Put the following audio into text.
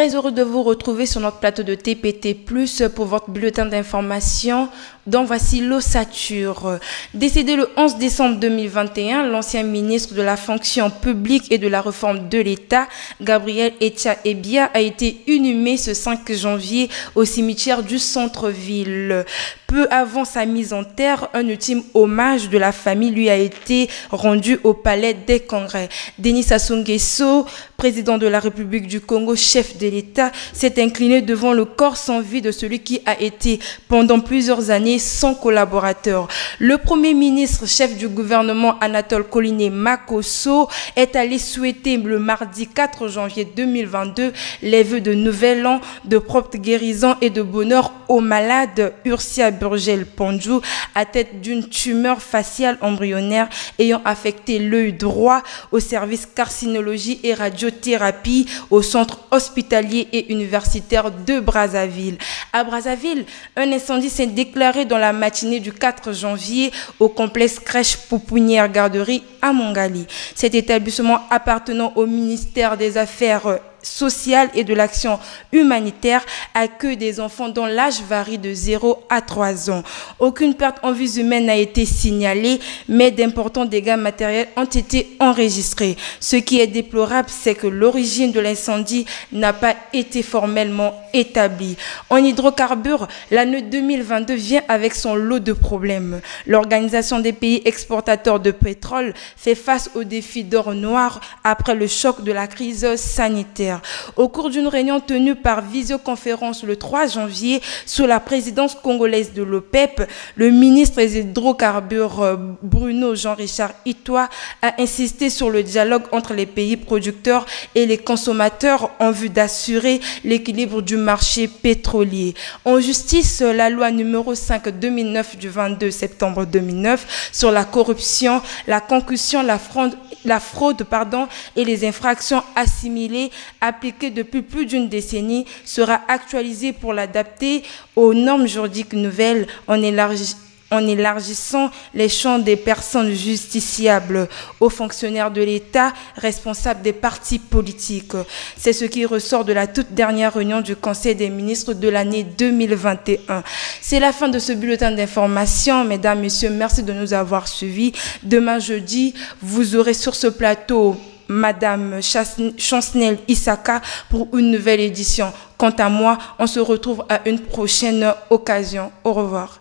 Très heureux de vous retrouver sur notre plateau de TPT+, pour votre bulletin d'information dont voici l'ossature. Décédé le 11 décembre 2021, l'ancien ministre de la fonction publique et de la réforme de l'État, Gabriel Etia-Ebia, a été inhumé ce 5 janvier au cimetière du centre-ville. Peu avant sa mise en terre, un ultime hommage de la famille lui a été rendu au Palais des Congrès. Denis Sassou Nguesso, président de la République du Congo, chef de l'État, s'est incliné devant le corps sans vie de celui qui a été pendant plusieurs années son collaborateur. Le premier ministre, chef du gouvernement Anatole Koliné Makosso, est allé souhaiter le mardi 4 janvier 2022 les vœux de nouvel an, de prompte guérison et de bonheur aux malades Ursia Burgel Ponjou, à tête d'une tumeur faciale embryonnaire ayant affecté l'œil droit, au service carcinologie et radiothérapie au centre hospitalier et universitaire de Brazzaville. À Brazzaville, un incendie s'est déclaré dans la matinée du 4 janvier au complexe crèche pouponnière garderie à Mongali. Cet établissement appartenant au ministère des Affaires sociale et de l'action humanitaire accueille des enfants dont l'âge varie de 0 à 3 ans. Aucune perte en vies humaines n'a été signalée, mais d'importants dégâts matériels ont été enregistrés. Ce qui est déplorable, c'est que l'origine de l'incendie n'a pas été formellement établie. En hydrocarbures, l'année 2022 vient avec son lot de problèmes. L'Organisation des pays exportateurs de pétrole fait face aux défis d'or noir après le choc de la crise sanitaire. Au cours d'une réunion tenue par visioconférence le 3 janvier sous la présidence congolaise de l'OPEP, le ministre des hydrocarbures Bruno Jean-Richard Itoa a insisté sur le dialogue entre les pays producteurs et les consommateurs en vue d'assurer l'équilibre du marché pétrolier. En justice, la loi numéro 5/2009 du 22 septembre 2009 sur la corruption, la concussion, la fraude et les infractions assimilées appliquée depuis plus d'une décennie sera actualisée pour l'adapter aux normes juridiques nouvelles en élargissant les champs des personnes justiciables aux fonctionnaires de l'État responsables des partis politiques. C'est ce qui ressort de la toute dernière réunion du Conseil des ministres de l'année 2021. C'est la fin de ce bulletin d'information. Mesdames, Messieurs, merci de nous avoir suivis. Demain jeudi, vous aurez sur ce plateau Madame Chancnel Isaka pour une nouvelle édition. Quant à moi, on se retrouve à une prochaine occasion. Au revoir.